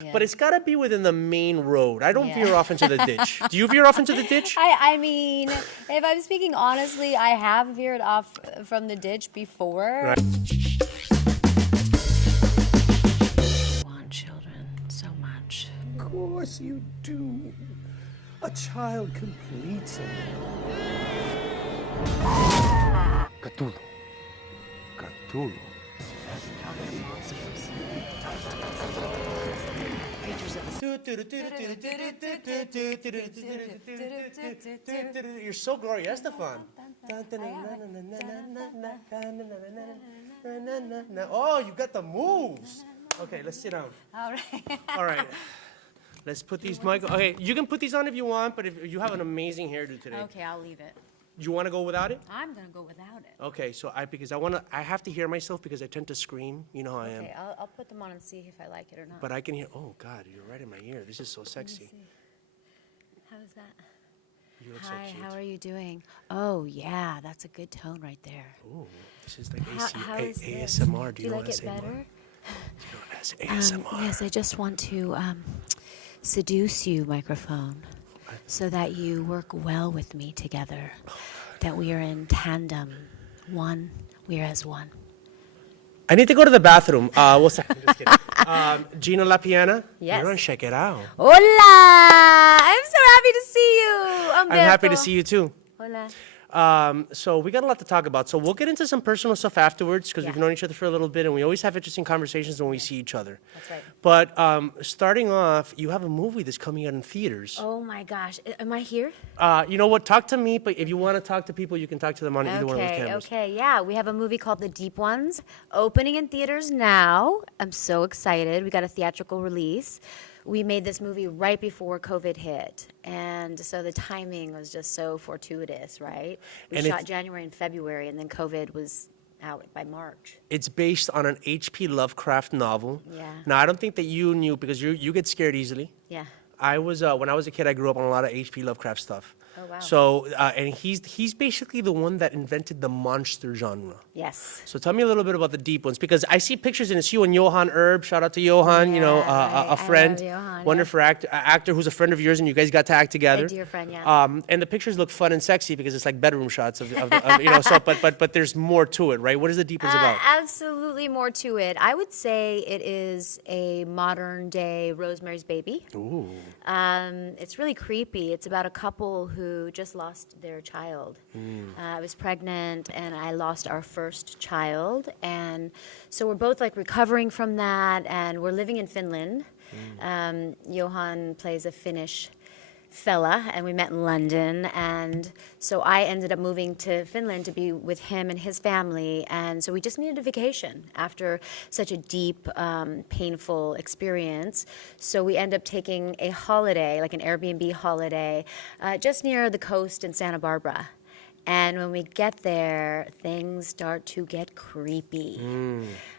Yeah. But it's got to be within the main road. I don't veer off into the ditch. Do you veer off into the ditch? I mean, if I'm speaking honestly, I have veered off from the ditch before. Right. I want children so much. Of course you do. A child completes it. Cthulhu. Cthulhu. You're so glorious, Stefan. Oh, you got the moves. Okay, let's sit down. All right. All right. Let's put these Okay, you can put these on if you want, but if you have an amazing hairdo today. Okay, I'll leave it. You want to go without it? I'm gonna go without it. Okay, so I have to hear myself because I tend to scream. You know how I am. Okay, I'll put them on and see if I like it or not. But I can hear. Oh God, you're right in my ear. This is so sexy. How is that? You look Hi, so cute. how are you doing? Oh yeah, that's a good tone right there. Ooh, this is like How is this? ASMR. Do you like it ASMR? better? Do you know ASMR? Yes, I just want to seduce you, microphone, so that you work well with me together. That we are in tandem. One, we are as one. I need to go to the bathroom. We'll say. I'm just kidding. Gina Lapiana. Yes. You're on Checkitow. Hola! I'm so happy to see you. I'm happy to see you too. Hola. So we got a lot to talk about. So we'll get into some personal stuff afterwards because Yeah. we've known each other for a little bit and we always have interesting conversations when we see each other. That's right. But starting off, you have a movie that's coming out in theaters. Oh my gosh. Am I here? You know what? Talk to me, but if you want to talk to people, you can talk to them on either one of those cameras. Okay, yeah. We have a movie called The Deep Ones opening in theaters now. I'm so excited. We got a theatrical release. We made this movie right before COVID hit, and so the timing was just so fortuitous, right? We And shot it's- January and February, and then COVID was out by March. It's based on an H.P. Lovecraft novel. Yeah. Now, I don't think that you knew because you get scared easily. Yeah. I was when I was a kid, I grew up on a lot of H.P. Lovecraft stuff. Oh, wow. So and he's basically the one that invented the monster genre. Yes. So tell me a little bit about the deep ones because I see pictures and it's you and Johan Erb. Shout out to Johan, you know, Yeah, a I friend, love Johan, wonderful actor who's a friend of yours, and you guys got to act together. A dear friend, yeah. And the pictures look fun and sexy because it's like bedroom shots of you know. So but there's more to it, right? What is the deep ones about? Absolutely more to it. I would say it is a modern day Rosemary's Baby. Ooh. It's really creepy. It's about a couple who just lost their child. I was pregnant and I lost our first child. And so we're both like recovering from that and we're living in Finland. Johan plays a Finnish fella and we met in London, and so I ended up moving to Finland to be with him and his family, and so we just needed a vacation after such a deep, painful experience. So we end up taking a holiday, like an Airbnb holiday, just near the coast in Santa Barbara. And when we get there, things start to get creepy.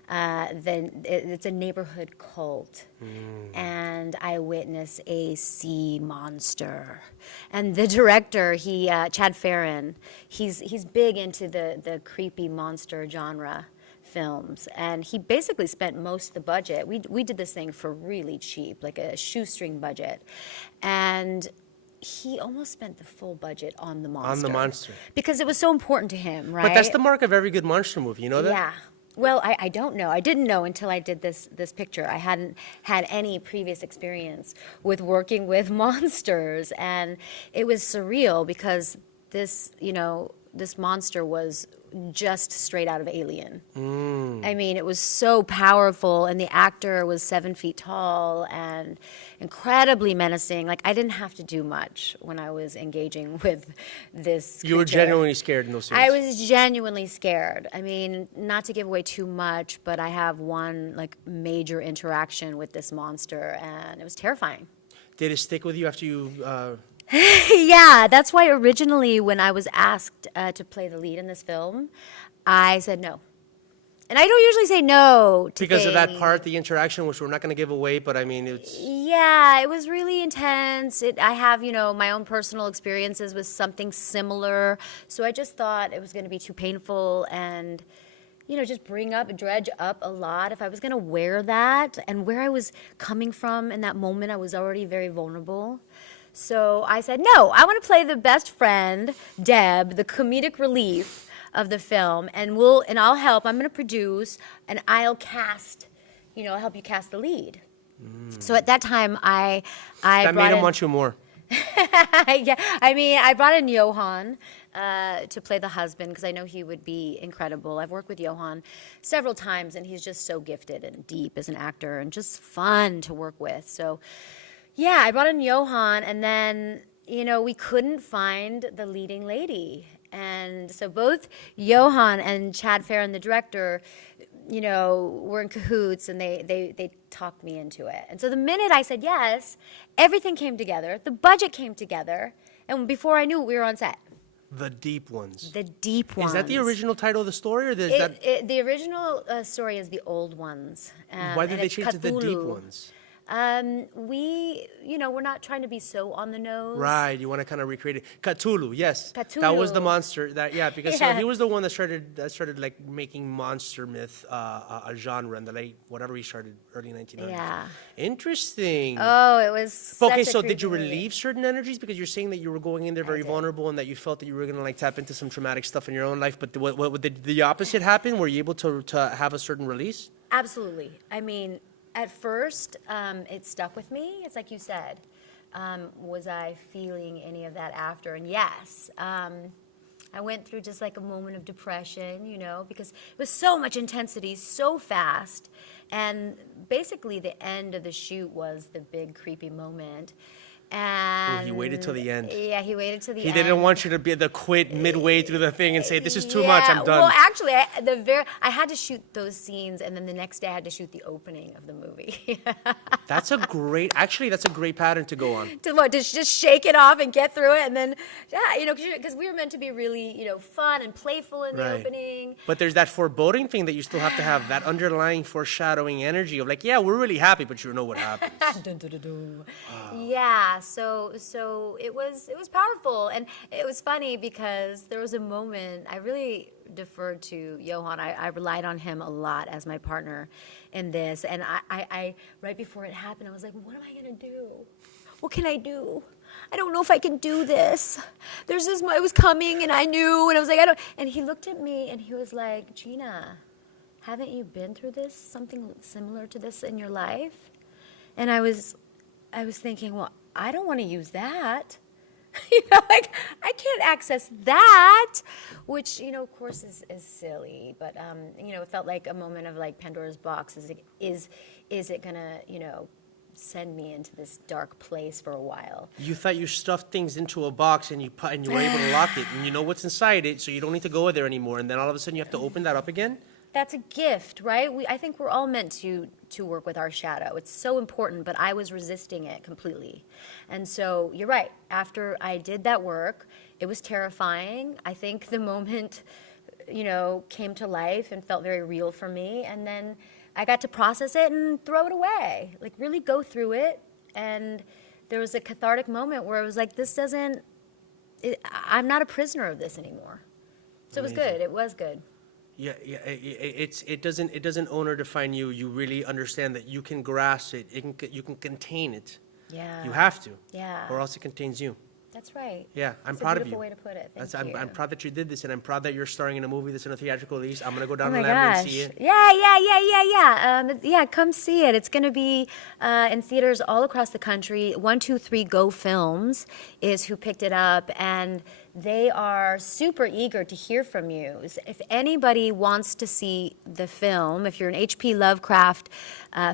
Then it's a neighborhood cult, and I witness a sea monster. And the director, Chad Farron, he's big into the creepy monster genre films, and he basically spent most of the budget. We did this thing for really cheap, like a shoestring budget, and he almost spent the full budget on the monster. On the monster. Because it was so important to him, right? But that's the mark of every good monster movie. You know that? Yeah. Well, I don't know. I didn't know until I did this picture. I hadn't had any previous experience with working with monsters, and it was surreal because this monster was just straight out of Alien. I mean, it was so powerful, and the actor was 7 feet tall and incredibly menacing. Like, I didn't have to do much when I was engaging with this You were creature. genuinely scared in those scenes. I was genuinely scared. I mean, not to give away too much, but I have one like major interaction with this monster, and it was terrifying. Did it stick with you after you? Yeah, that's why originally when I was asked to play the lead in this film, I said no. And I don't usually say no to Because of that things. part, the interaction, which we're not going to give away, but I mean, it's... Yeah, it was really intense. I have, my own personal experiences with something similar. So I just thought it was going to be too painful and just dredge up a lot. If I was going to wear that, and where I was coming from in that moment, I was already very vulnerable. So I said, no, I want to play the best friend, Deb, the comedic relief of the film, and I'll help. I'm going to produce, and I'll cast, I'll help you cast the lead. So at that time, I That made him want you more. Yeah, I brought in Johan to play the husband because I know he would be incredible. I've worked with Johan several times, and he's just so gifted and deep as an actor and just fun to work with. So, yeah, I brought in Johan, and then, we couldn't find the leading lady. And so both Johan and Chad Farron, the director, were in cahoots, and they talked me into it. And so the minute I said yes, everything came together. The budget came together. And before I knew it, we were on set. The Deep Ones. The Deep Ones. Is that the original title of the story, or the original story is The Old Ones. Why did they change it to The Deep Ones? We're not trying to be so on the nose. Right, you want to kind of recreate it. Cthulhu, yes. Cthulhu. That was the monster. Because So he was the one that started like making monster myth a genre in the whatever he started, early 1900s. Yeah. Interesting. Oh, it was Okay, such a so did you creepy relieve certain energies? Because you're saying that you were going in there very vulnerable and that you felt that you were going to like tap into some traumatic stuff in your own life. But what did the opposite happen? Were you able to have a certain release? Absolutely. At first, it stuck with me. It's like you said. Was I feeling any of that after? And yes, I went through just like a moment of depression, because it was so much intensity, so fast. And basically the end of the shoot was the big creepy moment. And he waited till the end. Yeah, he waited till the He end. didn't want you to be the quit midway through the thing and say, "This is too much. I'm done." Well, actually, I had to shoot those scenes, and then the next day I had to shoot the opening of the movie. That's a great pattern to go on. To just shake it off and get through it, and then because we were meant to be really fun and playful in the opening. But there's that foreboding thing that you still have to have, that underlying foreshadowing energy of like, yeah, we're really happy, but you know what happens. Yeah. So it was powerful, and it was funny because there was a moment I really deferred to Johan. I relied on him a lot as my partner in this, and I right before it happened, I was like, what am I gonna do? What can I do? I don't know if I can do this. It was coming, and I knew, and I was like, I don't. And he looked at me, and he was like, Gina, haven't you been through this, something similar to this in your life? And I was thinking, well, I don't want to use that. I can't access that, which, of course is silly, but, it felt like a moment of like Pandora's box. Is it gonna, send me into this dark place for a while? You thought you stuffed things into a box and you were able to lock it, and you know what's inside it, so you don't need to go there anymore, and then all of a sudden you have to open that up again? That's a gift, right? I think we're all meant to work with our shadow. It's so important, but I was resisting it completely. And so you're right. After I did that work, it was terrifying. I think the moment, came to life and felt very real for me. And then I got to process it and throw it away, like really go through it. And there was a cathartic moment where I was like, I'm not a prisoner of this anymore. So Amazing. It was good. It was good. Yeah. It doesn't own or define you. You really understand that you can grasp it. You can contain it. Yeah. You have to. Yeah. Or else it contains you. That's right. Yeah, I'm proud of you. That's a beautiful way to put it. Thank you. I'm proud that you did this, and I'm proud that you're starring in a movie that's in a theatrical release. I'm gonna go down to the lab and see it. Yeah. Come see it. It's gonna be in theaters all across the country. 123 Go Films is who picked it up, and they are super eager to hear from you. If anybody wants to see the film, if you're an H.P. Lovecraft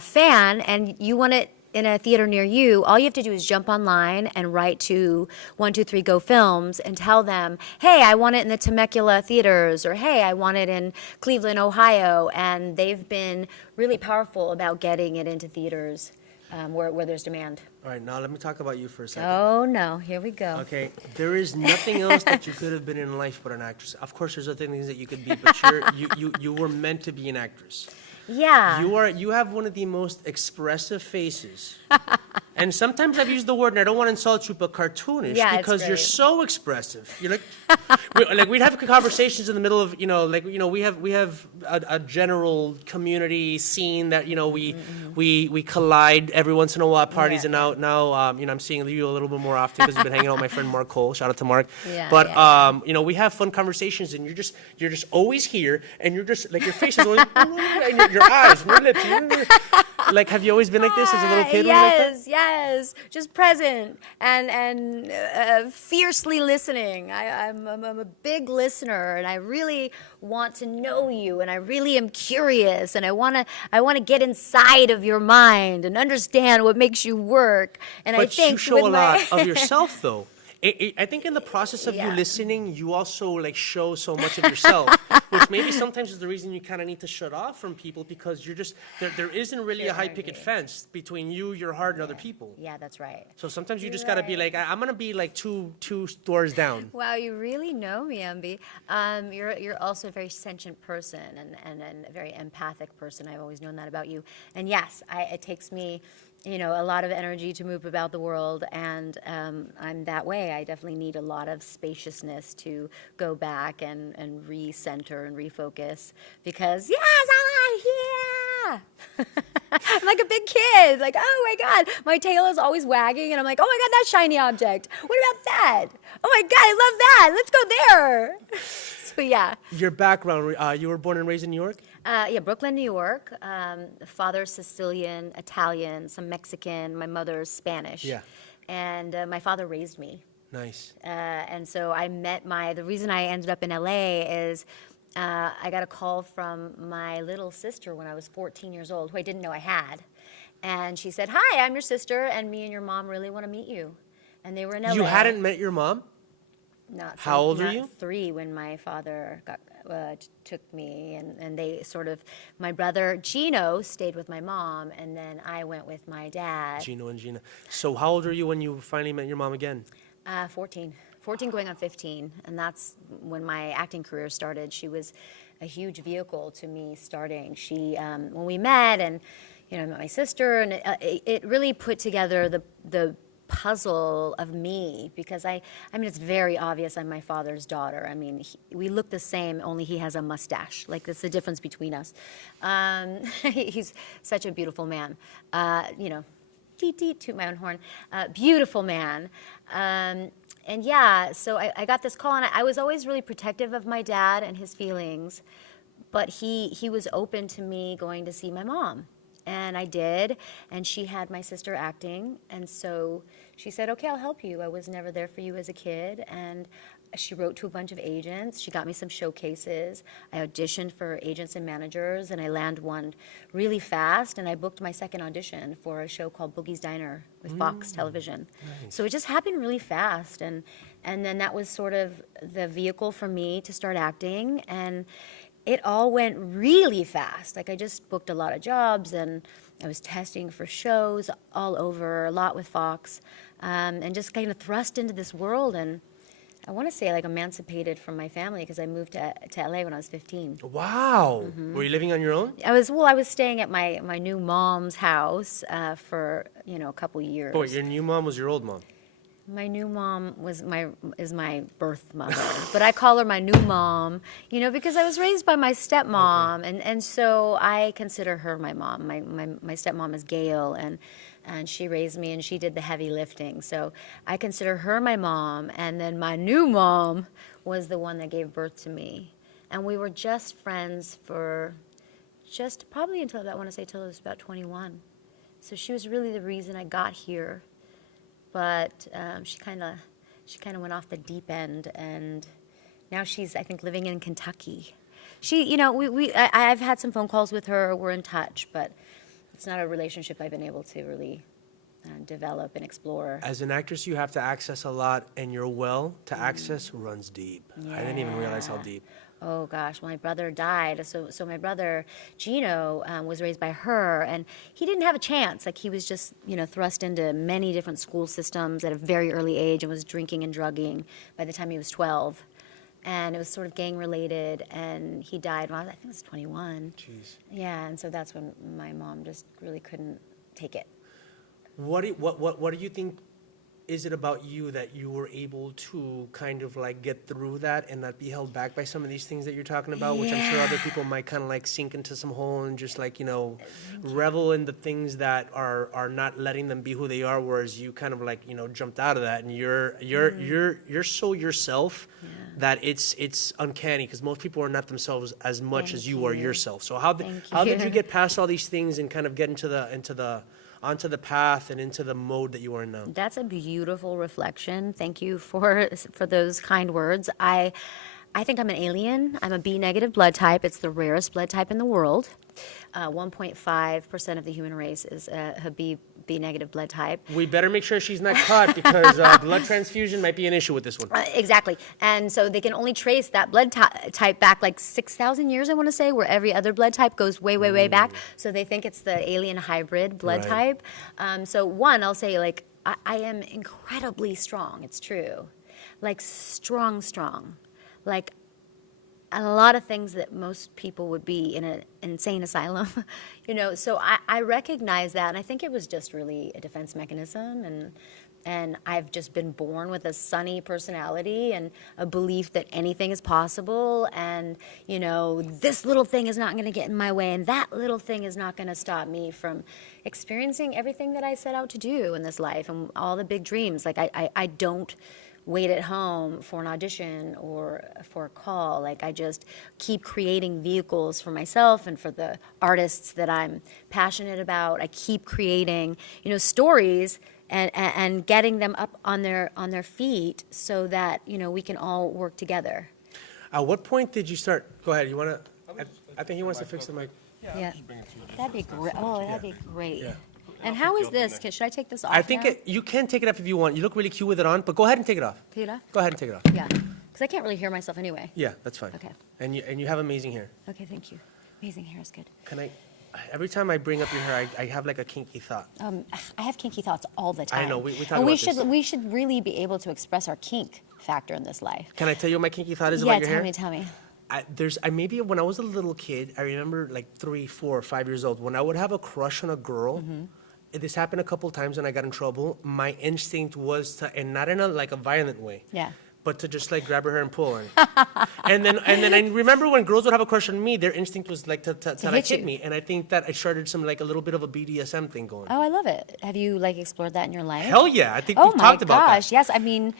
fan and you want it in a theater near you, all you have to do is jump online and write to 123 Go Films and tell them, hey, I want it in the Temecula theaters, or hey, I want it in Cleveland, Ohio. And they've been really powerful about getting it into theaters where there's demand. All right, now let me talk about you for a second. Oh, no, here we go. Okay, there is nothing else that you could have been in life but an actress. Of course, there's other things that you could be, but you were meant to be an actress. Yeah. You have one of the most expressive faces And sometimes I've used the word, and I don't want to insult you, but cartoonish, Yeah, it's because you're great. so expressive. You're like, we'd have conversations in the middle of, we have a general community scene that, we collide every once in a while at parties, Yeah, and now, I'm seeing you a little bit more often because you've been hanging out with my friend Mark Cole. Shout out to Mark. Yeah, But, yeah. we have fun conversations, and you're just always here, and you're just, like, your face is always, and your eyes, and your lips, like, have you always been like this as a little kid? Were you like that? Yes, just present and fiercely listening. I'm a big listener, and I really want to know you, and I really am curious, and I want to get inside of your mind and understand what makes you work. And I But think you show with a my lot of yourself, though. I think in the process of you Yeah. listening, you also like show so much of yourself, which maybe sometimes is the reason you kind of need to shut off from people, because you're just there isn't really a high picket fence between you, your heart, and other people. Yeah, that's right. So sometimes you You're just gotta be right. like, I'm gonna be like two doors down. Wow, you really know me, Ambi. You're also a very sentient person and a very empathic person. I've always known that about you. And yes, it takes me, a lot of energy to move about the world, and I'm that way. I definitely need a lot of spaciousness to go back and recenter and refocus, because yes, I'm here. I'm like a big kid. Like, oh my God, my tail is always wagging, and I'm like, oh my God, that shiny object. What about that? Oh my God, I love that. Let's go there. So yeah. Your background, you were born and raised in New York? Yeah, Brooklyn, New York. Father's Sicilian, Italian, some Mexican. My mother's Spanish. Yeah. And my father raised me. Nice. And so I met the reason I ended up in LA is I got a call from my little sister when I was 14 years old, who I didn't know I had. And she said, hi, I'm your sister, and me and your mom really want to meet you. And they were in LA. You hadn't met your mom? How old are you? 3 when my father took me, and they sort of, my brother Gino stayed with my mom, and then I went with my dad. Gino and Gina. So how old are you when you finally met your mom again? 14 going on 15, and that's when my acting career started. She was a huge vehicle to me starting. She, when we met, and I met my sister, and it really put together the puzzle of me, because I mean, it's very obvious I'm my father's daughter. I mean, we look the same, only he has a mustache. Like, that's the difference between us. He's such a beautiful man. Toot my own horn. Beautiful man. And yeah, so I got this call, and I was always really protective of my dad and his feelings, but he was open to me going to see my mom. And I did, and she had my sister acting, and so she said, okay, I'll help you. I was never there for you as a kid, and she wrote to a bunch of agents. She got me some showcases. I auditioned for agents and managers, and I landed one really fast, and I booked my second audition for a show called Boogie's Diner with Fox Television. Nice. So it just happened really fast, and then that was sort of the vehicle for me to start acting, and it all went really fast. Like, I just booked a lot of jobs, and I was testing for shows all over, a lot with Fox, and just kind of thrust into this world. And I want to say, like, emancipated from my family, because I moved to LA when I was 15. Wow. Were you living on your own? I was staying at my new mom's house for a couple years. Oh, your new mom was your old mom? My new mom is my birth mother, but I call her my new mom, because I was raised by my stepmom, okay. and so I consider her my mom. My stepmom is Gail, and she raised me, and she did the heavy lifting. So I consider her my mom, and then my new mom was the one that gave birth to me, and we were just friends for just probably until I want to say till I was about 21. So she was really the reason I got here. But she kind of went off the deep end, and now she's, I think, living in Kentucky. I've had some phone calls with her. We're in touch, but it's not a relationship I've been able to really develop and explore. As an actress, you have to access a lot, and your well to access runs deep. Yeah. I didn't even realize how deep. Oh gosh, my brother died. So my brother Gino was raised by her, and he didn't have a chance. Like, he was just thrust into many different school systems at a very early age, and was drinking and drugging by the time he was 12, and it was sort of gang related. And he died when I think I was 21. Jeez. Yeah, and so that's when my mom just really couldn't take it. What do you think is it about you that you were able to kind of like get through that and not be held back by some of these things that you're talking about, which I'm sure other people might kind of like sink into some hole and just like, revel in the things that are not letting them be who they are, whereas you kind of like, jumped out of that and you're so yourself that it's uncanny because most people are not themselves as much as you are yourself. So how did you get past all these things and kind of get onto the path and into the mode that you are in now? That's a beautiful reflection. Thank you for those kind words. I think I'm an alien. I'm a B negative blood type. It's the rarest blood type in the world. 1.5% of the human race is a B negative blood type. We better make sure she's not caught because blood transfusion might be an issue with this one. Exactly. And so they can only trace that blood type back like 6,000 years, I want to say, where every other blood type goes way, way, way back. So they think it's the alien hybrid blood type. So one, I'll say like, I am incredibly strong. It's true. Like strong. Like a lot of things that most people would be in an insane asylum, so I recognize that, and I think it was just really a defense mechanism, and I've just been born with a sunny personality and a belief that anything is possible, and, this little thing is not going to get in my way, and that little thing is not going to stop me from experiencing everything that I set out to do in this life and all the big dreams. Like, I don't wait at home for an audition or for a call. Like, I just keep creating vehicles for myself and for the artists that I'm passionate about. I keep creating, stories and getting them up on their feet so that, we can all work together. At what point did you start? Go ahead. You want to? I think he wants to fix the mic. Yeah. That'd be great. Oh, that'd be great. Yeah. And how is this? Should I take this off? I think you can take it off if you want. You look really cute with it on, but go ahead and take it off. Take it off? Go ahead and take it off. Yeah. Because I can't really hear myself anyway. Yeah, that's fine. Okay. And you have amazing hair. Okay, thank you. Amazing hair is good. Every time I bring up your hair, I have like a kinky thought. I have kinky thoughts all the time. I know. We talk about this. We should really be able to express our kink factor in this life. Can I tell you what my kinky thought is about your hair? Yeah, tell me. Maybe when I was a little kid, I remember like 3, 4, 5 years old, when I would have a crush on a girl. This happened a couple times and I got in trouble. My instinct was to, and not in a violent way. Yeah. But to just like grab her hair and pull her. and then I remember when girls would have a crush on me, their instinct was like to like hit me. And I think that I started some like a little bit of a BDSM thing going. Oh, I love it. Have you like explored that in your life? Hell yeah. I think we've talked about that. Oh my gosh, yes. I mean,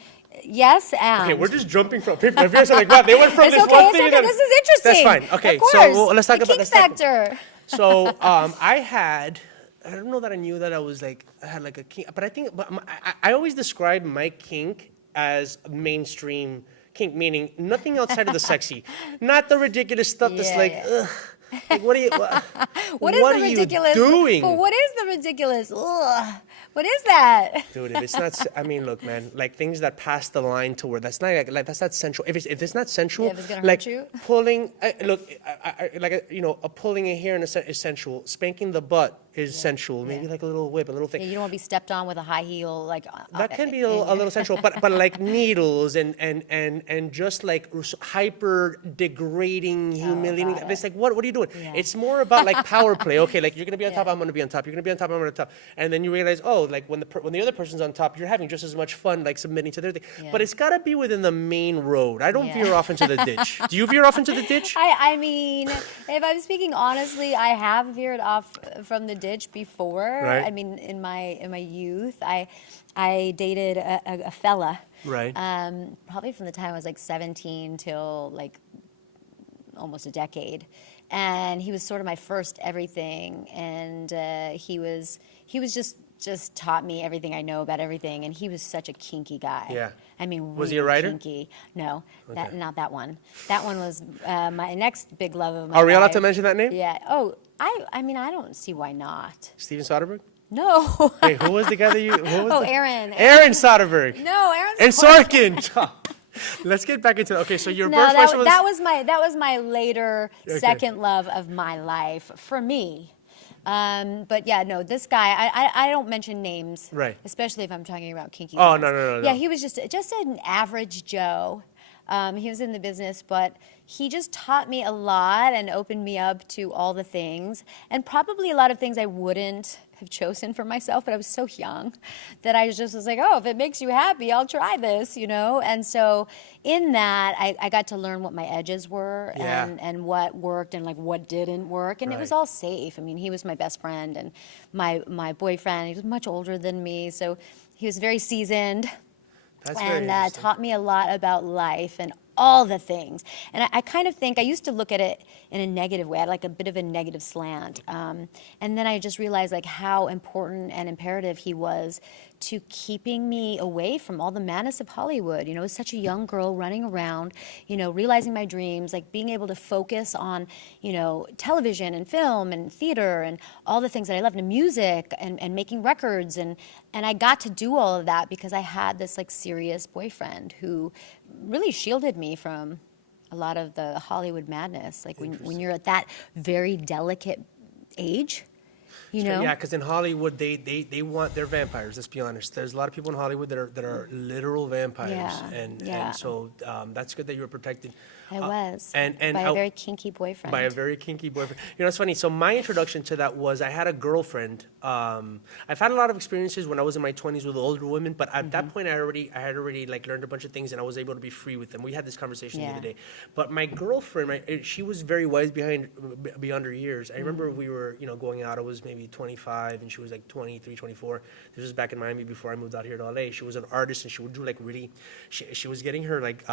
yes, and. Okay, we're just jumping from people. Like, wow, they went from this one thing. Okay, this is interesting. That's fine. Okay, of course. So let's talk about the kink factor. So I don't know that I knew that I had like a kink, but I always describe my kink as mainstream kink, meaning nothing outside of the sexy, not the ridiculous stuff that's ugh. Like, what are you doing? Well, what is the ridiculous? Ugh. What is that? Dude, if it's not, look, man, like things that pass the line to where that's not like that's not sensual. If it's not sensual, if it's gonna like hurt you. Pulling, pulling a hair is sensual. Spanking the butt is sensual. Maybe like a little whip, a little thing. Yeah, you don't want to be stepped on with a high heel, like. That can be a little sensual, but like needles and just like hyper degrading, humiliating. It's like what are you doing? Yeah. It's more about like power play. Okay, like you're gonna be on top, I'm gonna be on top. You're gonna be on top, I'm gonna be on top. And then you realize, like when the other person's on top, you're having just as much fun like submitting to their thing. Yeah. But it's gotta be within the main road. I don't veer off into the ditch. Do you veer off into the ditch? I mean, if I'm speaking honestly, I have veered off from the ditch before. Right. I mean, in my youth, I dated a fella. Right. Probably from the time I was like 17 till like almost a decade. And he was sort of my first everything, and he was just taught me everything I know about everything, and he was such a kinky guy. Yeah. I mean, really was he a writer? Kinky. No, not that one. That one was my next big love of my Are we life. allowed to mention that name? Yeah. Oh, I mean, I don't see why not. Steven Soderbergh? No. Wait, who was the guy that you? Aaron. Aaron Soderbergh. No, Aaron. And Sorkin. Let's get back into okay. So your birth was that was my later second love of my life for me. But yeah, no, this guy, I don't mention names, right? Especially if I'm talking about kinky. Oh no. Yeah, he was just an average Joe. He was in the business, but he just taught me a lot and opened me up to all the things, and probably a lot of things I wouldn't have chosen for myself, but I was so young that I just was like, oh, if it makes you happy, I'll try this, you know? And so in that, I got to learn what my edges were and what worked and like what didn't work. And it was all safe. I mean, he was my best friend and my boyfriend, he was much older than me. So he was very seasoned. That's very and taught me a lot about life and all the things. And I kind of think, I used to look at it in a negative way. I had like a bit of a negative slant. And then I just realized like how important and imperative he was to keeping me away from all the madness of Hollywood. You know, as such a young girl running around, you know, realizing my dreams, like being able to focus on, you know, television and film and theater and all the things that I loved, and music and making records. And I got to do all of that because I had this like serious boyfriend who really shielded me from a lot of the Hollywood madness. Like when you're at that very delicate age, you know? Yeah, because in Hollywood, they want their vampires. Let's be honest. There's a lot of people in Hollywood that are literal vampires, and so that's good that you were protected. I was, and by a very kinky boyfriend. By a very kinky boyfriend. You know, it's funny. So my introduction to that was I had a girlfriend. I've had a lot of experiences when I was in my 20s with older women, but at that point I had already like learned a bunch of things, and I was able to be free with them. We had this conversation the other day. But my girlfriend, she was very wise beyond her years. I remember we were, you know, going out. I was maybe 25, and she was like 23, 24. This was back in Miami before I moved out here to LA. She was an artist, and she would do like really. She was getting her like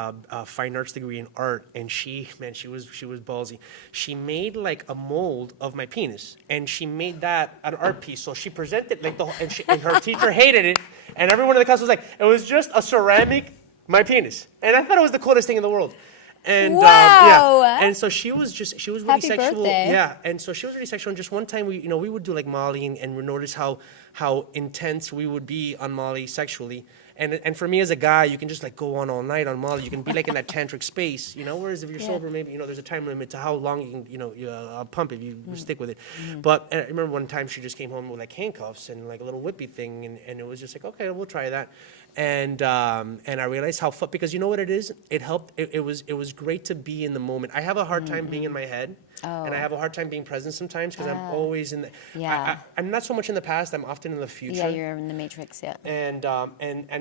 fine arts degree in art. And she was ballsy. She made like a mold of my penis, and she made that an art piece. So she presented like and her teacher hated it, and everyone in the class was like, it was just a ceramic my penis, and I thought it was the coolest thing in the world. And wow. And so she was really Happy sexual. birthday. Yeah, and so she was really sexual. And just one time we would do like Molly, and we noticed how intense we would be on Molly sexually. And for me as a guy, you can just like go on all night on Molly. You can be like in that tantric space, you know. Whereas if you're sober, maybe there's a time limit to how long you can pump if you stick with it. But I remember one time she just came home with like handcuffs and like a little whippy thing, and it was just like, okay, we'll try that. And I realized how because you know what it is. It helped. It was great to be in the moment. I have a hard time being in my head. And I have a hard time being present sometimes because I'm always in the. Yeah. I'm not so much in the past. I'm often in the future. Yeah, you're in the Matrix. Yeah. And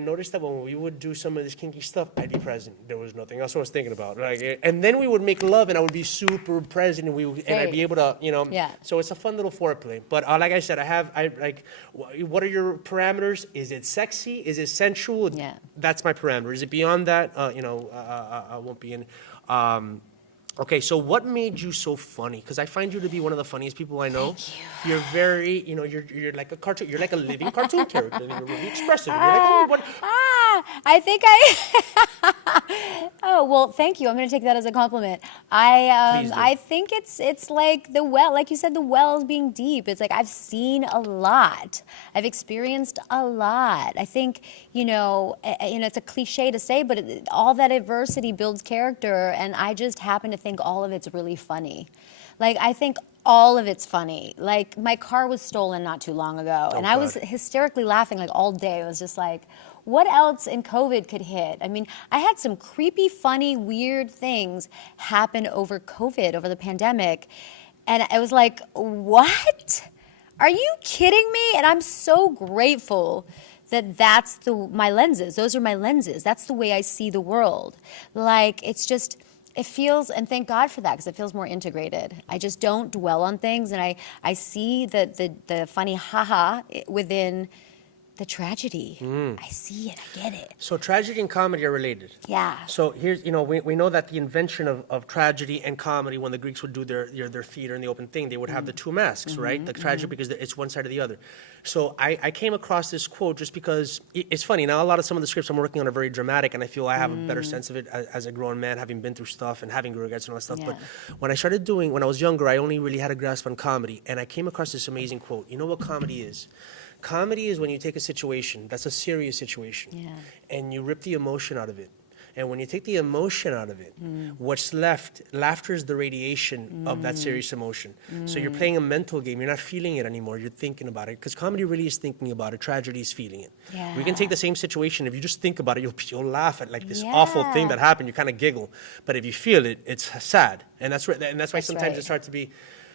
noticed that when we would do some of this kinky stuff, I'd be present. There was nothing else I was thinking about. Like, and then we would make love, and I would be super present, and I'd be able to, Yeah. So it's a fun little foreplay. But like I said, what are your parameters? Is it sexy? Is it sensual? Yeah. That's my parameter. Is it beyond that? I won't be in. Okay, so what made you so funny? Because I find you to be one of the funniest people I know. Thank you. You're very, you're like a cartoon. You're like a living cartoon character. You're really expressive. You're like, oh, what? I think oh, well, thank you. I'm going to take that as a compliment. I think it's like the well, like you said, the well is being deep. It's like I've seen a lot. I've experienced a lot. I think, it's a cliche to say, but all that adversity builds character, and I just happen to think all of it's really funny. Like, I think all of it's funny. Like, my car was stolen not too long ago, and I was hysterically laughing like all day. It was just like, what else in COVID could hit? I mean, I had some creepy, funny, weird things happen over COVID, over the pandemic, and I was like, what? Are you kidding me? And I'm so grateful that that's my lenses. Those are my lenses. That's the way I see the world. Like, it's just... It feels, and thank God for that, because it feels more integrated. I just don't dwell on things, and I see the funny haha within the tragedy. I see it, I get it. So tragedy and comedy are related. Yeah. So here's, we know that the invention of tragedy and comedy, when the Greeks would do their theater in the open thing, they would have the two masks, right? The tragedy, because it's one side or the other. So I came across this quote just because it's funny. Now, some of the scripts I'm working on are very dramatic, and I feel I have a better sense of it as a grown man, having been through stuff and having regrets and all that stuff. Yeah. But when I was younger, I only really had a grasp on comedy, and I came across this amazing quote. You know what comedy is? Comedy is when you take a situation that's a serious situation, and you rip the emotion out of it. And when you take the emotion out of it, what's left, laughter is the radiation of that serious emotion. So you're playing a mental game. You're not feeling it anymore. You're thinking about it. Because comedy really is thinking about it. Tragedy is feeling it. Yeah. We can take the same situation. If you just think about it, you'll laugh at like this awful thing that happened. You kind of giggle. But if you feel it, it's sad. And that's why sometimes it's hard to be.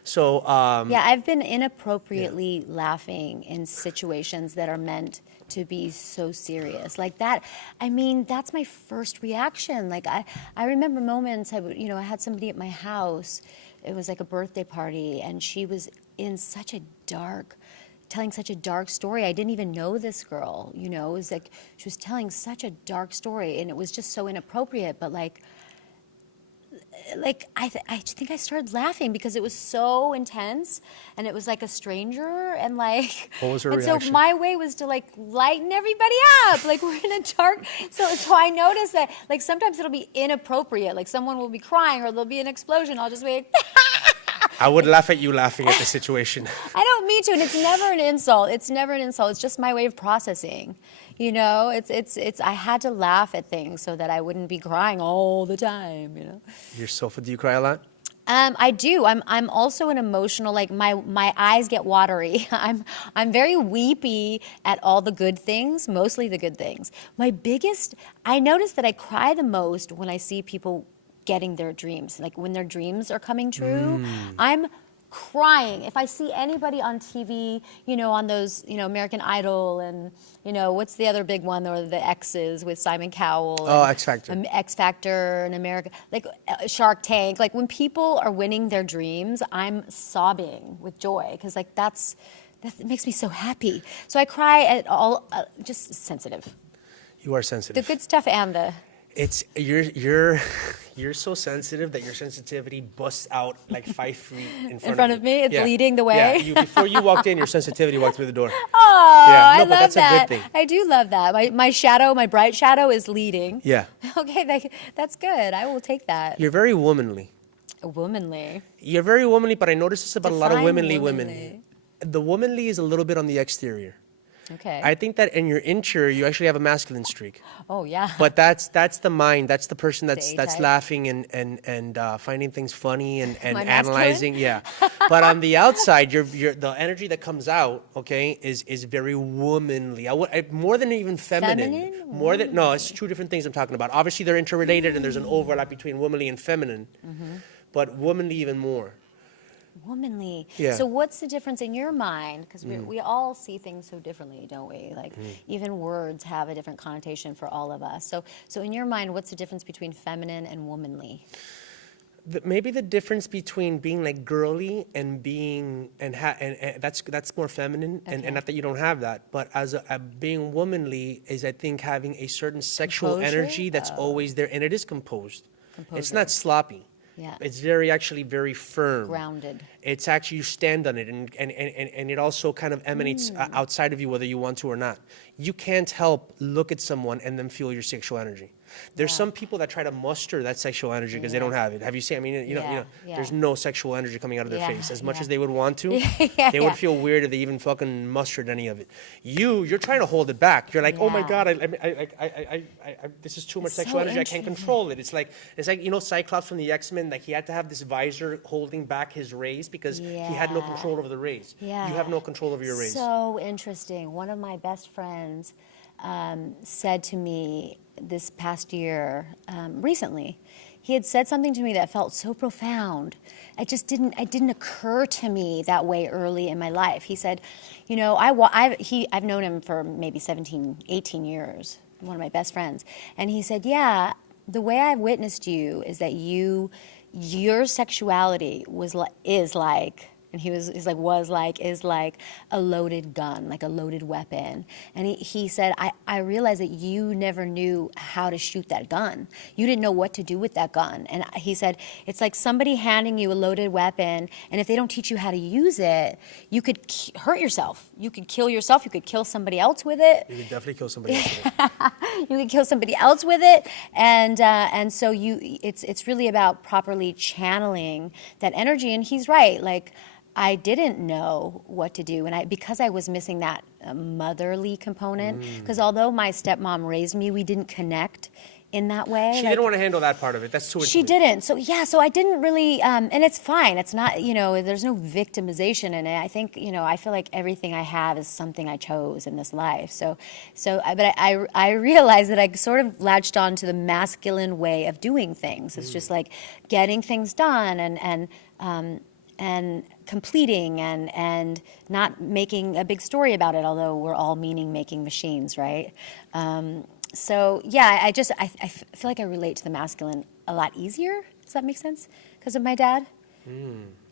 So, Yeah, I've been inappropriately laughing in situations that are meant to be so serious. Like that, I mean, that's my first reaction. Like I remember moments, I had somebody at my house. It was like a birthday party, and she was telling such a dark story. I didn't even know this girl, It was like she was telling such a dark story, and it was just so inappropriate. But I think I started laughing because it was so intense, and it was like a stranger, and like. What was her and reaction? So my way was to like lighten everybody up. Like we're in a dark. So I noticed that like sometimes it'll be inappropriate. Like someone will be crying or there'll be an explosion. I'll just be like. I would laugh at you laughing at the situation. I don't mean to, and it's never an insult. It's never an insult. It's just my way of processing. It's. I had to laugh at things so that I wouldn't be crying all the time. Do you cry a lot? I do. I'm also an emotional. Like my eyes get watery. I'm very weepy at all the good things, mostly the good things. I notice that I cry the most when I see people getting their dreams, like when their dreams are coming true. I'm crying if I see anybody on TV, on those, American Idol, and what's the other big one, or the X's with Simon Cowell. Oh, X Factor. X Factor in America, like Shark Tank. Like when people are winning their dreams, I'm sobbing with joy because like that makes me so happy. So I cry at all, just sensitive. You are sensitive. The good stuff and the. You're so sensitive that your sensitivity busts out like 5 feet in front of me. It's leading the way. Yeah, before you walked in, your sensitivity walked through the door. Oh, yeah. I No, but love that's that. a good thing. I do love that. My shadow, my bright shadow, is leading. Yeah. Okay, that's good. I will take that. You're very womanly. Womanly. You're very womanly, but I notice this about a lot of womanly women. Womanly. The womanly is a little bit on the exterior. Okay. I think that in your interior, you actually have a masculine streak. Oh yeah. But that's the mind. That's the person that's A-type. laughing and finding things funny and My analyzing. Yeah. But on the outside, the energy that comes out, okay, is very womanly. More than even feminine. Feminine? No, it's two different things I'm talking about. Obviously, they're interrelated, and there's an overlap between womanly and feminine. But womanly even more. Womanly. Yeah. So what's the difference in your mind? Because we all see things so differently, don't we? Like even words have a different connotation for all of us. So in your mind, what's the difference between feminine and womanly? Maybe the difference between being like girly and being and that's more feminine, Okay. and not that you don't have that, but as being womanly is, I think, having a certain sexual Composure? energy that's always there, and it is composed. It's Composure. not sloppy. Yeah. It's actually very firm. Grounded. It's actually, you stand on it, and it also kind of emanates outside of you, whether you want to or not. You can't help look at someone and then feel your sexual energy. There's some people that try to muster that sexual energy because they don't have it. Have you seen? I mean, Yeah. there's no sexual energy coming out of their face. As much Yeah. as they would want to, Yeah, they would feel weird if they even fucking mustered any of it. You're trying to hold it back. You're like, oh my Yeah. God, this is too much It's sexual so energy. I can't interesting. control it. It's like Cyclops from the X-Men. Like he had to have this visor holding back his rays because he had no Yeah. control over the rays. Yeah. You have no control over your rays. So interesting. One of my best friends said to me this past year, recently, he had said something to me that felt so profound. It didn't occur to me that way early in my life. He said, I've known him for maybe 17, 18 years, one of my best friends. And he said, yeah, the way I've witnessed you is that your sexuality is like a loaded gun, like a loaded weapon. And he said, I realized that you never knew how to shoot that gun. You didn't know what to do with that gun. And he said, it's like somebody handing you a loaded weapon, and if they don't teach you how to use it, you could hurt yourself. You could kill yourself. You could kill somebody else with it. You could definitely kill somebody else with it. You could kill somebody else with it, and so it's really about properly channeling that energy. And he's right. Like I didn't know what to do, and because I was missing that motherly component. Because although my stepmom raised me, we didn't connect in that way. She didn't want to handle that part of it. That's too intimate. She didn't. So I didn't really, and it's fine. It's not, there's no victimization in it. I think, I feel like everything I have is something I chose in this life. But I realized that I sort of latched on to the masculine way of doing things. It's just like getting things done and completing and not making a big story about it, although we're all meaning-making machines, right? So yeah, I feel like I relate to the masculine a lot easier. Does that make sense? Because of my dad.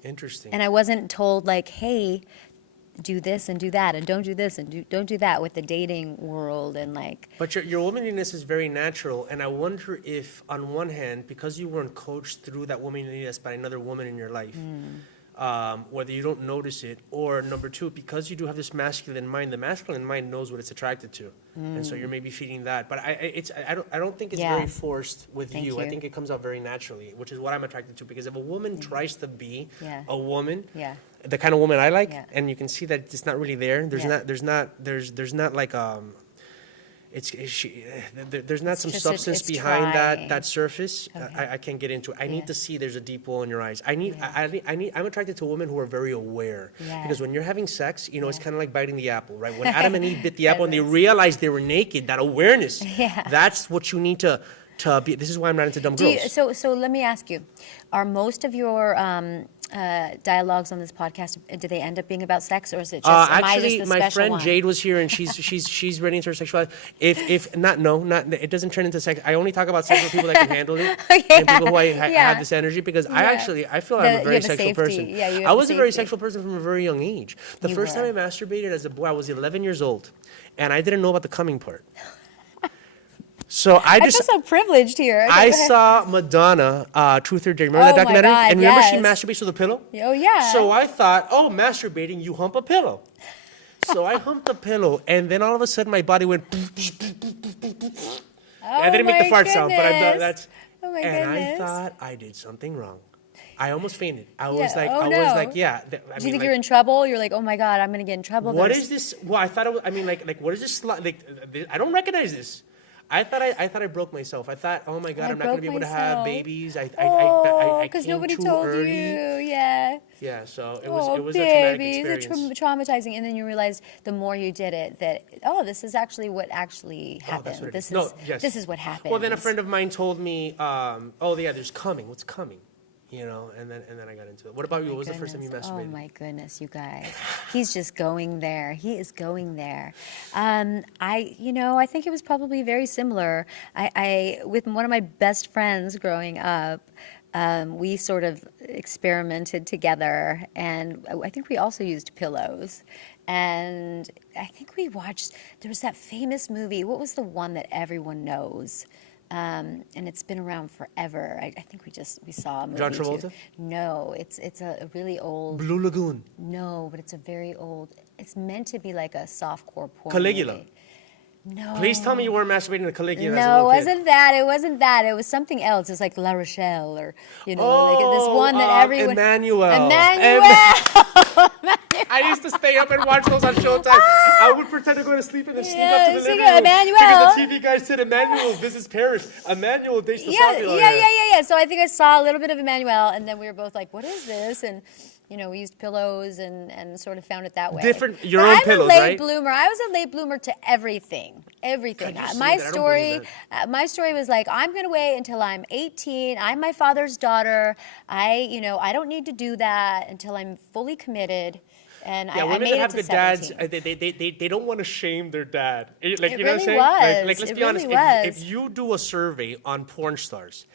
Interesting. And I wasn't told like, hey, do this and do that, and don't do this and don't do that with the dating world and like. But your womanliness is very natural, and I wonder if, on one hand, because you weren't coached through that womanliness by another woman in your life, whether you don't notice it, or number two, because you do have this masculine mind, the masculine mind knows what it's attracted to, and so you're maybe feeding that. But I don't think it's very forced with Thank you. I you. think it comes out very naturally, which is what I'm attracted to. Because if a woman tries to be a woman, the kind of woman I like, and you can see that it's not really there. There's not like there's not some substance behind that surface. Okay. I can't get into it. I need to see there's a deep well in your eyes. I'm attracted to women who are very aware. Because when you're having sex, it's kind of like biting the apple, right? When Adam and Eve bit the apple and they realized they were naked, that awareness, that's what you need to be. This is why I'm not into dumb girls. So let me ask you, are most of your dialogues on this podcast, do they end up being about sex, or is it just, am I just actually, the my special friend one? Jade was here, and she's ready into her sexuality. If not, it doesn't turn into sex. I only talk about sex with people that can handle it, and people who have this energy. Because I feel I'm a very sexual person. I was a very sexual person from a very young age. The first time I masturbated as a boy, I was 11 years old, and I didn't know about the coming part. So I feel so privileged here. Okay, I saw Madonna, Truth or Dare. Remember that documentary? God, and remember she masturbates with a pillow? Oh, yeah. So I thought, masturbating, you hump a pillow. So I humped a pillow, and then all of a sudden my body went. I didn't make the fart sound, but that's. Oh my and goodness. I thought I did something wrong. I almost fainted. I was like, Do you think you're in trouble? You're like, oh my God, I'm going to get in trouble. What is this? Well, I thought, what is this? Like, I don't recognize this. I thought I broke myself. I thought, oh my God, I'm not going to be able to have babies. I because came nobody too told early. you. Yeah. Yeah, so it was a traumatic experience. It's traumatizing, and then you realize the more you did it that this is actually what actually happened. This is what happened. Well, then a friend of mine told me, there's coming. What's coming? And then I got into it. What about you? What was the first time you masturbated? Oh my goodness, you guys. He's just going there. He is going there. I think it was probably very similar. I with one of my best friends growing up, we sort of experimented together, and I think we also used pillows. And I think we watched, there was that famous movie. What was the one that everyone knows? And it's been around forever. I think we saw a movie. John Travolta? Too. No, it's a really old. Blue Lagoon. No, but it's a very old. It's meant to be like a softcore porn. Caligula. Movie. No. Please tell me you weren't masturbating to Caligula. No, it wasn't that. It wasn't that. It was something else. It was like La Rochelle, or like this one that everyone. Emmanuel. I used to stay up and watch those on Showtime. I would pretend to go to sleep and then sneak up to the living room. Emmanuel. Because the TV guy said Emmanuel visits Paris. Emmanuel dates the Yeah. So I think I saw a little bit of Emmanuel, and then we were both like, "What is this?" And we used pillows and sort of found it that way. Your own pillows, right? I'm a late bloomer. I was a late bloomer to everything. My story was like, I'm going to wait until I'm 18. I'm my father's daughter. I don't need to do that until I'm fully committed. And women made that have it to good 17. dads, they don't want to shame their dad. It really was. Let's be honest. If you do a survey on porn stars,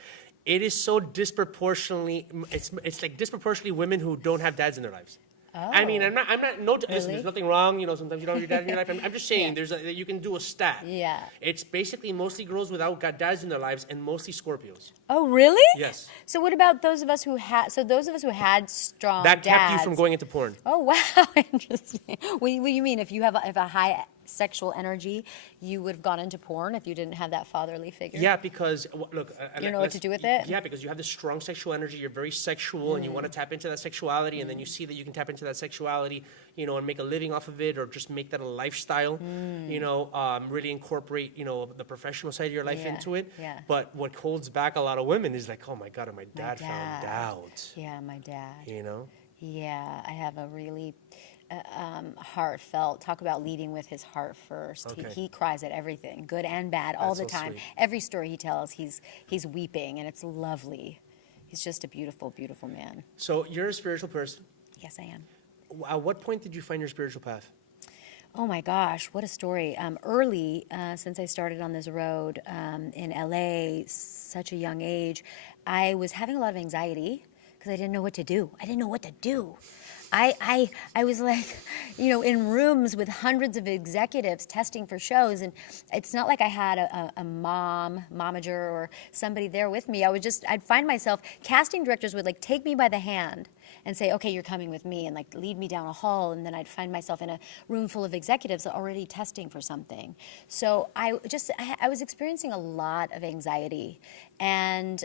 it is so disproportionately. It's like disproportionately women who don't have dads in their lives. Oh. I mean, I'm not. Listen, Really? there's nothing wrong. Sometimes you don't have your dad in your life. I'm just saying, you can do a stat. Yeah. It's basically mostly girls without dads in their lives, and mostly Scorpios. Oh, really? Yes. So what about those of us who had? So those of us who had strong That kept dads, you from going into porn. Oh wow, interesting. What do you mean? If you have a high sexual energy, you would have gone into porn if you didn't have that fatherly figure? Yeah, because look, you don't know what to do with it. Yeah, because you have this strong sexual energy. You're very sexual, and you want to tap into that sexuality, and then you see that you can tap into that sexuality, and make a living off of it, or just make that a lifestyle. Really incorporate, the professional side of your life into it. Yeah. But what holds back a lot of women is like, oh my God, my dad found out. Yeah, my dad. Yeah, I have a really heartfelt, talk about leading with his heart first. Okay. He cries at everything, good and bad, all the That's so time. sweet. Every story he tells, he's weeping, and it's lovely. He's just a beautiful, beautiful man. So you're a spiritual person. Yes, I am. At what point did you find your spiritual path? Oh my gosh, what a story. Early, since I started on this road in LA, such a young age, I was having a lot of anxiety because I didn't know what to do. I didn't know what to do. I was like, in rooms with hundreds of executives testing for shows, and it's not like I had a momager or somebody there with me. I'd find myself, casting directors would like take me by the hand and say, okay, you're coming with me, and like lead me down a hall, and then I'd find myself in a room full of executives already testing for something. So I was experiencing a lot of anxiety, and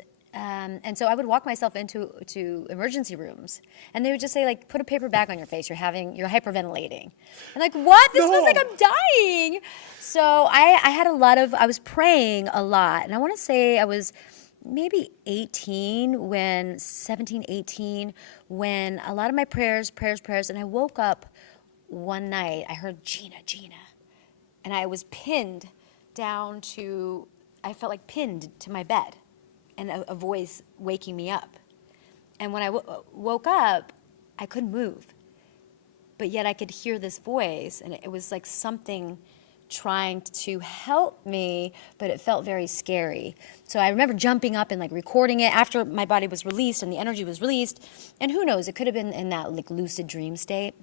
so I would walk myself into emergency rooms, and they would just say, like, put a paper bag on your face. You're hyperventilating. I'm like, what? This feels like I'm dying. So I was praying a lot, and I want to say I was maybe 17, 18, when a lot of my prayers, and I woke up one night, I heard Gina, and I was pinned down to, I felt like pinned to my bed, and a voice waking me up. And when I woke up, I couldn't move, but yet I could hear this voice, and it was like something trying to help me, but it felt very scary. So I remember jumping up and like recording it after my body was released and the energy was released. And who knows, it could have been in that like lucid dream state.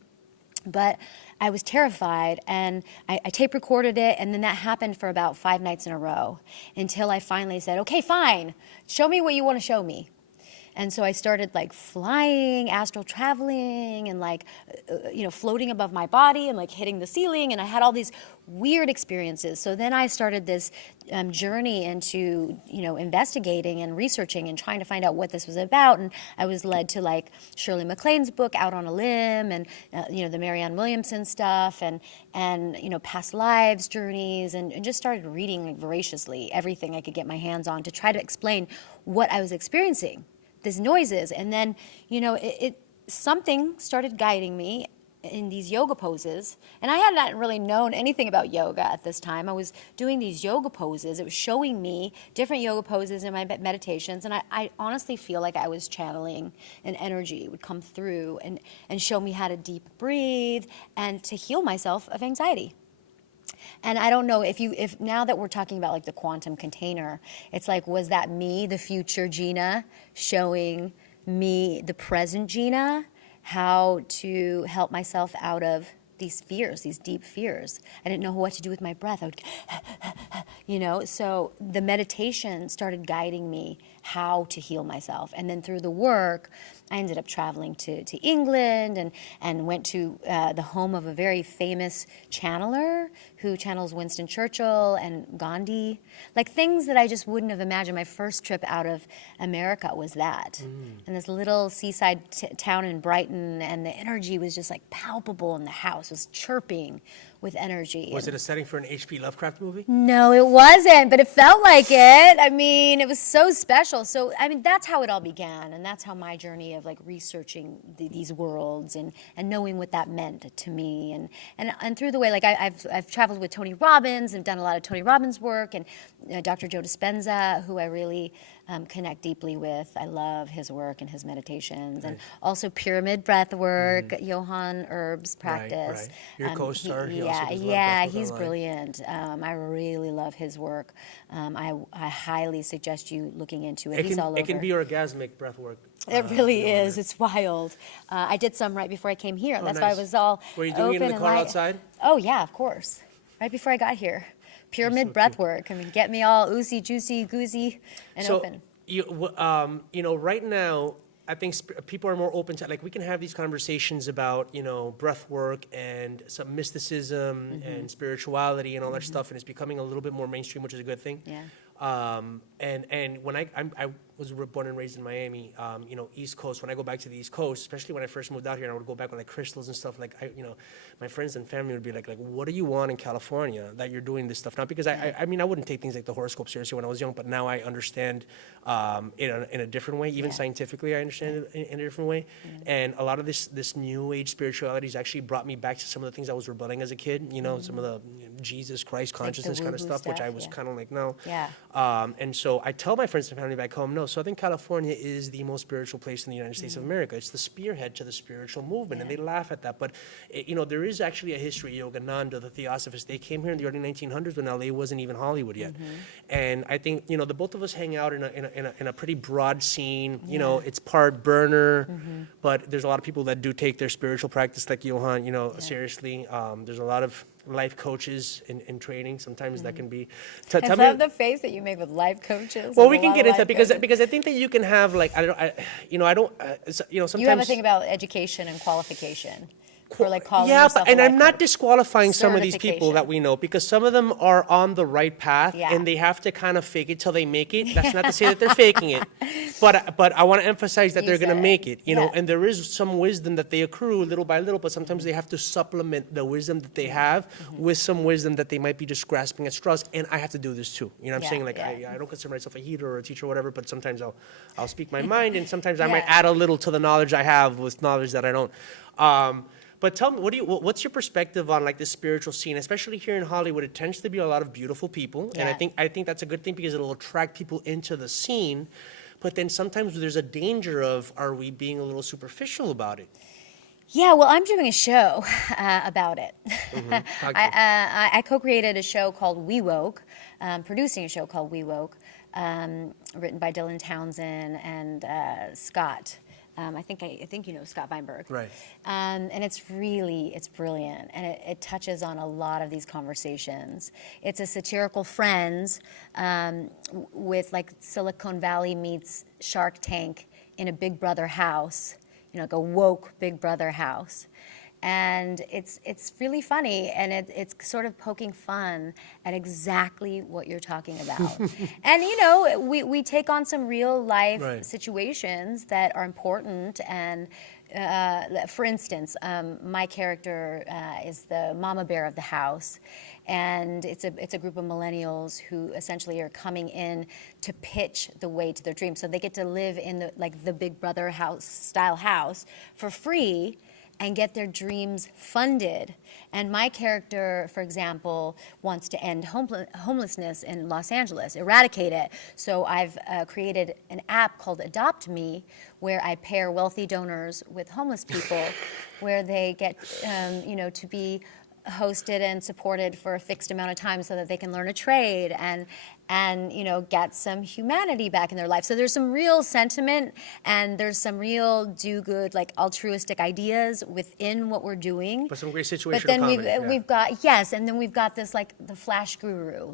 But I was terrified, and I tape recorded it, and then that happened for about 5 nights in a row until I finally said, okay, fine, show me what you want to show me. And so I started like flying, astral traveling, and like, floating above my body and like hitting the ceiling. And I had all these weird experiences. So then I started this journey into, investigating and researching and trying to find out what this was about. And I was led to like Shirley MacLaine's book, Out on a Limb, and, the Marianne Williamson stuff, and past lives journeys, and just started reading like voraciously everything I could get my hands on to try to explain what I was experiencing. These noises, and then something started guiding me in these yoga poses, and I had not really known anything about yoga at this time. I was doing these yoga poses. It was showing me different yoga poses in my meditations, and I honestly feel like I was channeling an energy. It would come through and show me how to deep breathe and to heal myself of anxiety. And I don't know if now that we're talking about like the quantum container, it's like, was that me, the future Gina, showing me, the present Gina, how to help myself out of these fears, these deep fears? I didn't know what to do with my breath. I would, so the meditation started guiding me how to heal myself. And then through the work, I ended up traveling to England and went to the home of a very famous channeler who channels Winston Churchill and Gandhi. Like things that I just wouldn't have imagined. My first trip out of America was that. And this little seaside town in Brighton, and the energy was just like palpable in the house. It was chirping with energy. Was it a setting for an H.P. Lovecraft movie? No, it wasn't, but it felt like it. I mean, it was so special. So, I mean, that's how it all began, and that's how my journey of like researching these worlds and knowing what that meant to me, and through the way, like I've traveled with Tony Robbins and done a lot of Tony Robbins work, and Dr. Joe Dispenza, who I really connect deeply with. I love his work and his meditations, and also pyramid breath work, Johann Erb's practice. Right. Your co-star. He's brilliant. I really love his work. I highly suggest you looking into it. He's all over. It can be orgasmic breath work. It really is. It's wild. I did some right before I came here. That's nice. why I was all Were you doing it in the car outside? Oh, yeah, of course. Right before I got here. Pyramid breath work. I mean, get me all oozy, juicy, goozy, and open. Right now, I think people are more open to, like, we can have these conversations about, breath work and some mysticism and spirituality and all that stuff, and it's becoming a little bit more mainstream, which is a good thing. Yeah. And when I was born and raised in Miami, East Coast. When I go back to the East Coast, especially when I first moved out here, and I would go back with like crystals and stuff. Like my friends and family would be like, what do you want in California that you're doing this stuff? Not because I wouldn't take things like the horoscope seriously when I was young, but now I understand in a different way. Even scientifically, I understand it in a different way. And a lot of this new age spirituality has actually brought me back to some of the things I was rebelling as a kid. Some of the Jesus Christ consciousness kind of stuff, which I was kind of like, no. Yeah. And so I tell my friends and family back home, no, Southern California is the most spiritual place in the United States of America. It's the spearhead to the spiritual movement, and they laugh at that. But, there is actually a history. Yogananda, the Theosophists, they came here in the early 1900s when LA wasn't even Hollywood yet. And I think, the both of us hang out in a pretty broad scene. It's part burner, but there's a lot of people that do take their spiritual practice like Johan, seriously. There's a lot of life coaches in training. Sometimes that can be. I love the face that you make with life coaches. Well, we can get into that because I think that you can have like sometimes you have a thing about education and qualification. For like calling yeah, yourself and a I'm life not coach. disqualifying some of these people that we know because some of them are on the right path and they have to kind of fake it till they make it. That's not to say that they're faking it, but I want to emphasize that they're going to make it, and there is some wisdom that they accrue little by little, but sometimes they have to supplement the wisdom that they have with some wisdom that they might be just grasping at straws, and I have to do this too. I'm saying like I don't consider myself a healer or a teacher or whatever, but sometimes I'll speak my mind, and sometimes I might add a little to the knowledge I have with knowledge that I don't. But tell me, what's your perspective on like the spiritual scene, especially here in Hollywood? It tends to be a lot of beautiful people, and I think that's a good thing because it'll attract people into the scene. But then sometimes there's a danger of, are we being a little superficial about it? Yeah, well, I'm doing a show about it. I co-created a show called We Woke, producing a show called We Woke, written by Dylan Townsend and Scott. I think you know Scott Weinberg. Right. And it's brilliant, and it touches on a lot of these conversations. It's a satirical Friends with like Silicon Valley meets Shark Tank in a Big Brother house, like a woke Big Brother house. And it's really funny, and it's sort of poking fun at exactly what you're talking about. And we take on some real life situations that are important. And for instance, my character is the mama bear of the house, and it's a group of millennials who essentially are coming in to pitch the way to their dreams. So they get to live in the Big Brother style house for free and get their dreams funded. And my character, for example, wants to end homelessness in Los Angeles, eradicate it. So I've created an app called Adopt Me, where I pair wealthy donors with homeless people, where they get, to be hosted and supported for a fixed amount of time so that they can learn a trade and get some humanity back in their life. So there's some real sentiment, and there's some real do-good, like altruistic ideas within what we're doing. But some great situational But then comedy, we've got and then we've got this like the flash guru,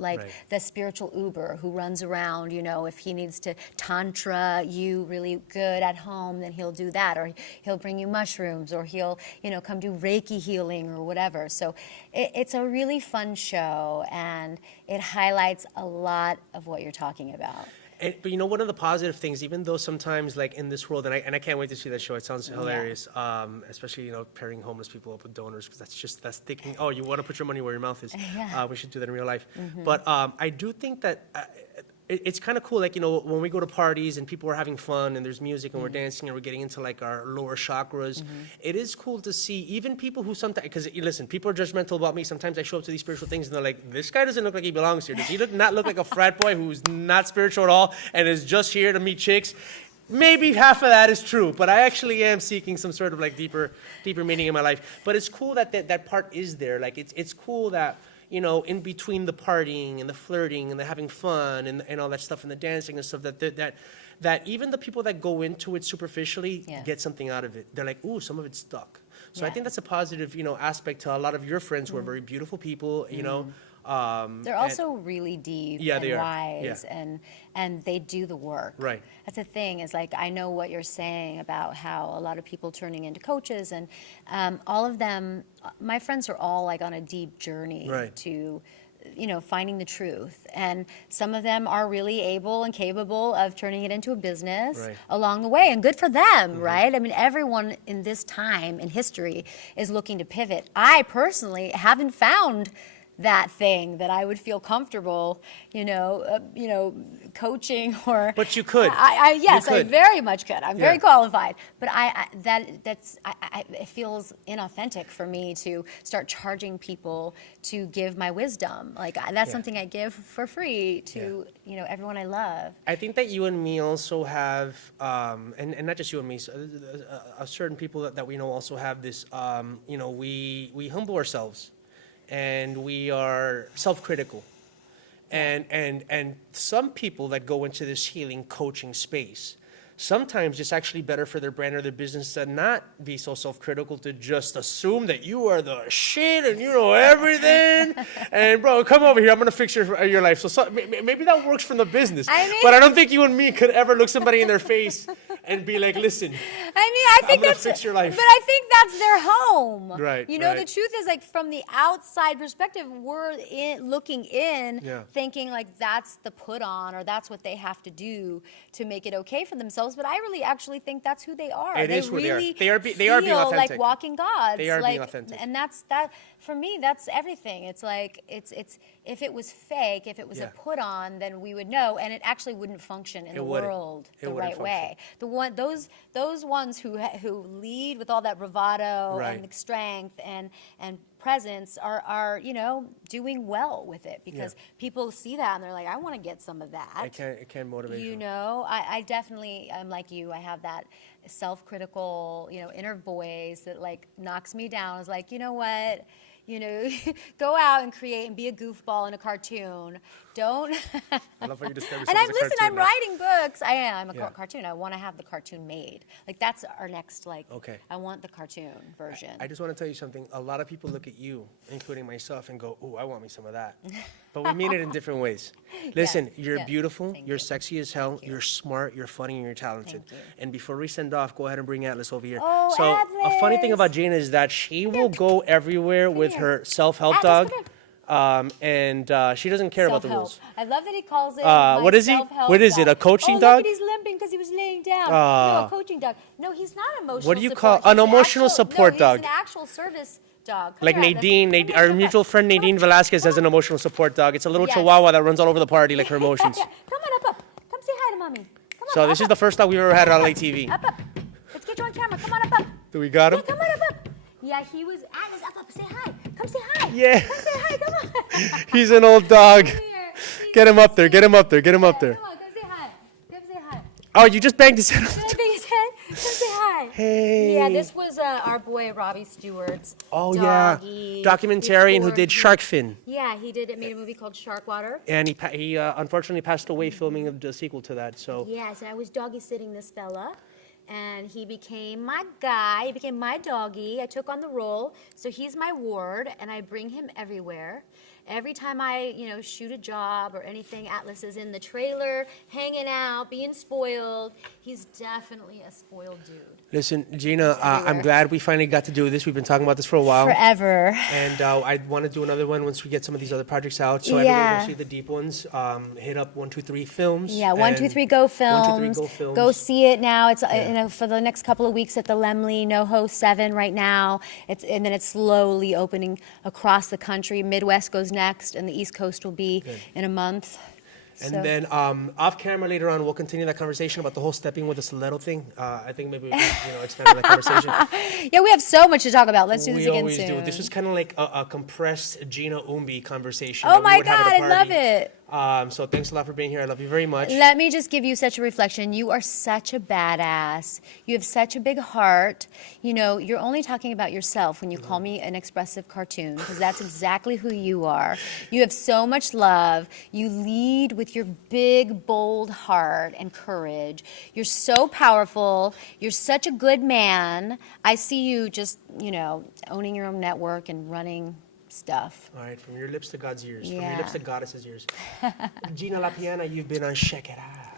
the spiritual Uber who runs around. If he needs to tantra you really good at home, then he'll do that, or he'll bring you mushrooms, or he'll come do Reiki healing or whatever. So it's a really fun show, and it highlights a lot of what you're talking about. But one of the positive things, even though sometimes like in this world, and I can't wait to see that show. It sounds hilarious, especially pairing homeless people up with donors, because that's thinking, oh, you want to put your money where your mouth is. We should do that in real life. But I do think that it's kind of cool, like when we go to parties and people are having fun and there's music and we're dancing and we're getting into like our lower chakras. It is cool to see even people who sometimes, because listen, people are judgmental about me. Sometimes I show up to these spiritual things and they're like, this guy doesn't look like he belongs here. Does he not look like a frat boy who's not spiritual at all and is just here to meet chicks? Maybe half of that is true, but I actually am seeking some sort of like deeper meaning in my life. But it's cool that part is there. Like it's cool that in between the partying and the flirting and the having fun and all that stuff and the dancing and stuff, that even the people that go into it superficially get something out of it. They're like, ooh, some of it's stuck. So I think that's a positive, aspect to a lot of your friends who are very beautiful people, They're also really deep and wise, and they do the work. Right. That's the thing, is like, I know what you're saying about how a lot of people turning into coaches, and all of them, my friends are all like on a deep journey to finding the truth. And some of them are really able and capable of turning it into a business along the way, and good for them, right? I mean, everyone in this time in history is looking to pivot. I personally haven't found that thing that I would feel comfortable, coaching or. But you could. Yes, You I could. very much could. I'm very Yeah. qualified, but it feels inauthentic for me to start charging people to give my wisdom. Like that's Yeah. something I give for free to everyone I love. I think that you and me also have, and not just you and me, certain people that we know also have this, we humble ourselves and we are self-critical. And some people that go into this healing coaching space, sometimes it's actually better for their brand or their business to not be so self-critical, to just assume that you are the shit and you know everything. And bro, come over here, I'm gonna fix your life. So maybe that works from the business. But I don't think you and me could ever look somebody in their face and be like, listen, I think I'm gonna that's fix your life. But I think that's their home. Right, The right. truth is, like, from the outside perspective, we're looking in, Yeah. thinking like that's the put on or that's what they have to do to make it okay for themselves. But I really actually think that's who they are. It is who they are. really They are being feel authentic. like walking gods. They are being like, authentic. And that for me, that's everything. It's like it's if it was fake, if it was Yeah. a put on, then we would know, and it actually wouldn't function in the wouldn't. world It the wouldn't right way. Those ones who lead with all that bravado Right. and strength and presence are doing well with it because people see that and they're like, I want to get some of that. It can motivate you. I definitely am like you. I have that self-critical, inner voice that like knocks me down. It's like, you know what? Go out and create and be a goofball in a cartoon. Don't. I love how you describe yourself And as a listen, I'm cartoon now. writing books. I am. I'm a Yeah. cartoon. I want to have the cartoon made. Like that's our next, Okay. I want the cartoon version. I just want to tell you something. A lot of people look at you, including myself, and go, "Ooh, I want me some of that." But we mean it in different ways. Listen, you're yeah. beautiful. Thank You're you. sexy as hell. You're smart. You're funny, and you're talented. Thank you. And before we send off, go ahead and bring Atlas over here. Oh, so a funny thing Atlas. about Gina is that she will go everywhere with here. her self-help Atlas, dog, come and she doesn't care about the Self-help. rules. I love that he calls it what is he? self-help What is it, dog. a coaching oh, dog? Look at he's limping because he was laying down. Ah. No, a coaching dog. No, he's not emotional. What do you support. call- an He's emotional actual- support no, dog. He's an actual service dog. Come Like here, Atlas. Nadine, Come here, our come mutual here. friend Nadine Velasquez has an emotional support dog. It's a little Yes. chihuahua that runs all over the party like her emotions. Come on up. Come say hi to mommy. Come on, So up, this is up. the first dog we've ever had on LATV. Up. Let's get you on camera. Come on up. Do we got him? Yeah, come on up. Yeah, he was. Atlas, up. Say hi. Come say hi. Yeah. Come say hi. Come on. He's an old dog. Come here. Get him up there. Get him up there. Get him up there. Come on. Come say hi. Come say hi. Oh, you just banged his head. Can I bang his head? Come say hi. Hey. Yeah, this was our boy Robbie Stewart's Oh doggy yeah, documentarian who before did he- Shark Fin, Yeah, he made a movie called Shark Water. and he unfortunately passed away filming the sequel to that. So Yes, I was doggy sitting this fella, and he became my guy. He became my doggy. I took on the role, so he's my ward, and I bring him everywhere. Every time I, shoot a job or anything, Atlas is in the trailer, hanging out, being spoiled. He's definitely a spoiled dude. listen, Gina, I'm everywhere. glad we finally got to do this. We've been talking about this for a while. Forever. And I want to do another one once we get some of these other projects out. So Yeah. everyone go see the deep ones. Hit up 123 Films. Yeah, 123 and Go 123 Films. Go Films. Go see it now. It's for the next couple of weeks at the Lemley NoHo 7 right now. And then it's slowly opening across the country. Midwest goes next, and the East Coast will be in a month. And So- then off camera later on, we'll continue that conversation about the whole stepping with a stiletto thing. I think maybe we can, expand on that conversation. Yeah, we have so much to talk about. Let's do this We again always soon. do. This was kind of like a compressed Gina Umbi conversation. Oh that we my would have at God, a I love party. it. So thanks a lot for being here. I love you very much. Let me just give you such a reflection. You are such a badass. You have such a big heart. You're only talking about yourself when you call me an expressive cartoon, because that's exactly who you are. You have so much love. You lead with your big, bold heart and courage. You're so powerful. You're such a good man. I see you just, owning your own network and running stuff. All right, from your lips to God's ears. From Yeah. your lips to Goddess's ears. Gina Lapiana, you've been on Checkitow.